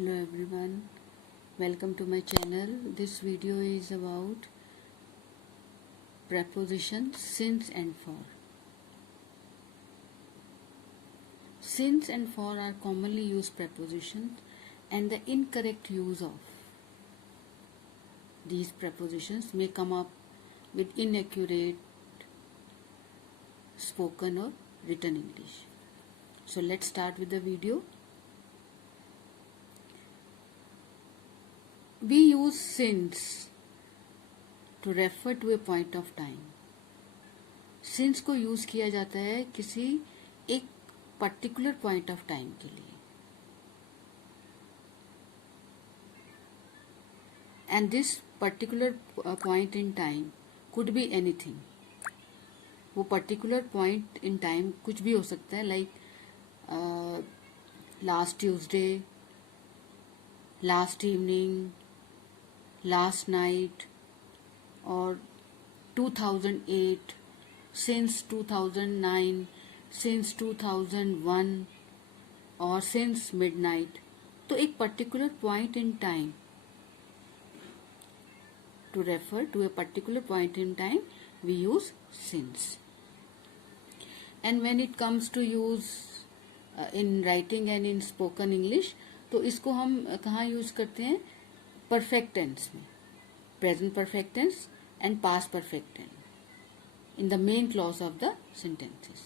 Hello everyone, welcome to my channel. This video is about prepositions since and for. Since and for are commonly used prepositions, and the incorrect use of these prepositions may come up with inaccurate spoken or written English. So let's start with the video. We use since to refer to a point of time. Since को use किया जाता है किसी एक particular point of time के लिए, and this particular point in time could be anything. वो particular point in time कुछ भी हो सकता है, like last Tuesday, last evening, last night, or 2008, since 2009, since 2001, or since midnight. तो एक particular point in time, to refer to a particular point in time, we use since. And when it comes to use in writing and in spoken English, तो इसको हम कहाँ use करते हैं? Perfect tense में, present perfect tense and past perfect tense in the main clause of the sentences.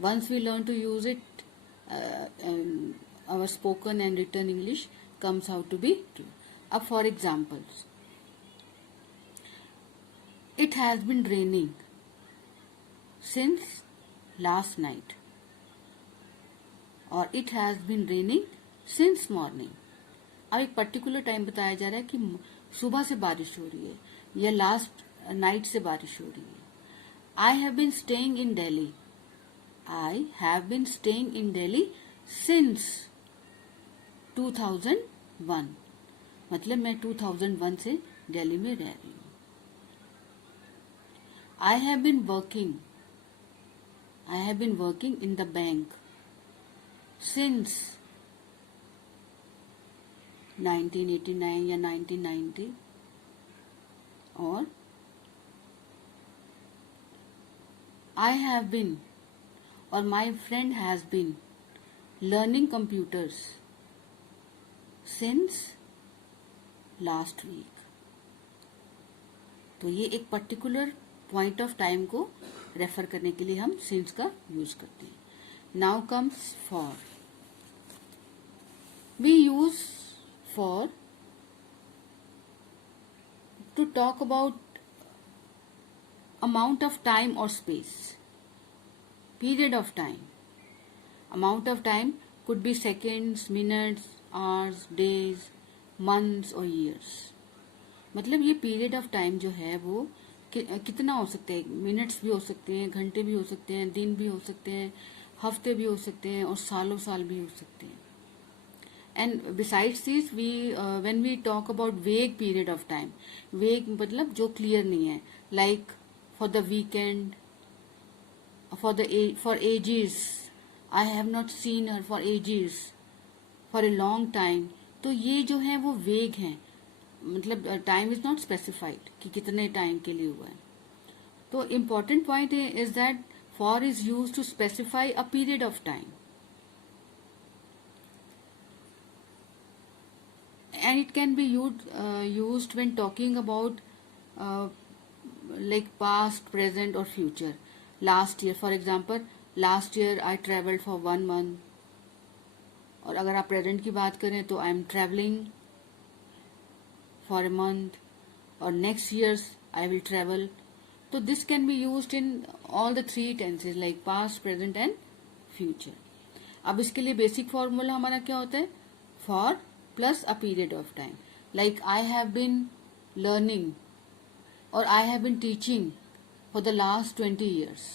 Once we learn to use it, our spoken and written English comes out to be true. अब for examples, it has been raining since last night, or it has been raining since morning. अब एक particular time बताया जा रहा है कि सुबह से बारिश हो रही है या लास्ट नाइट से बारिश हो रही है. I have been staying in Delhi. I have been staying in Delhi since 2001. मतलब मैं 2001 से दिल्ली में रह रही हूँ. I have been working in the bank since 1989 या 1990. और I have been or my friend has been learning computers since last week. तो ये एक पर्टिकुलर पॉइंट ऑफ टाइम को रेफर करने के लिए हम since का यूज करते हैं. Now comes for. We use for to talk about amount of time or space, period of time. Amount of time could be seconds, minutes, hours, days, months or years. मतलब ये period of time जो है वो कितना हो सकता है? Minutes भी हो सकते हैं, घंटे भी हो सकते हैं, दिन भी हो सकते हैं, हफ्ते भी हो सकते हैं और सालों साल भी हो सकते हैं. And besides this, when we talk about vague period of time, vague मतलब जो clear नहीं है, like for the weekend, for ages, I have not seen her for ages, for a long time. तो ये जो है वो vague हैं, मतलब time is not specified कि कितने time के लिए हुआ है. तो important point is that for is used to specify a period of time. And it can be used when talking about like past, present or future. Last year, for example, last year I traveled for 1 month. और अगर आप present की बात करें तो I am traveling for a month. और next years I will travel. तो this can be used in all the three tenses like past, present and future. अब इसके लिए basic formula हमारा क्या होता है? For plus a period of time, like I have been learning or I have been teaching for the last 20 years.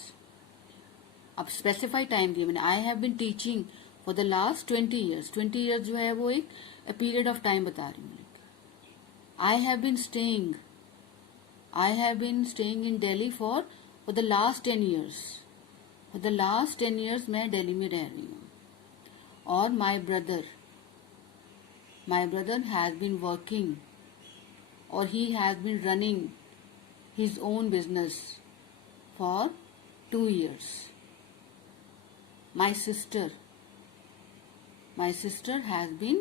अब specify time दिया मैंने, I have been teaching for the last 20 years. 20 years जो है वो एक a period of time बता रही हूँ. I have been staying in Delhi for the last 10 years. For the last 10 years मैं दिल्ली में रह रही हूँ. और my brother My brother has been working or he has been running his own business for 2 years. My sister has been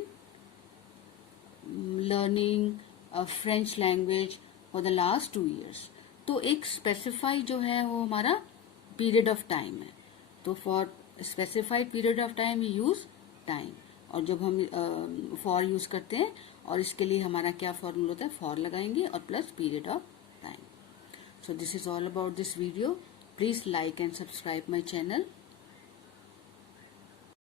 learning a French language for the last 2 years. तो एक specify जो है वो हमारा पीरियड ऑफ टाइम है. तो for specified period of time we use time. और जब हम फॉर यूज करते हैं और इसके लिए हमारा क्या फॉर्मूला होता है, फॉर लगाएंगे और plus period of time. So this is all about this video. Please like and subscribe my channel.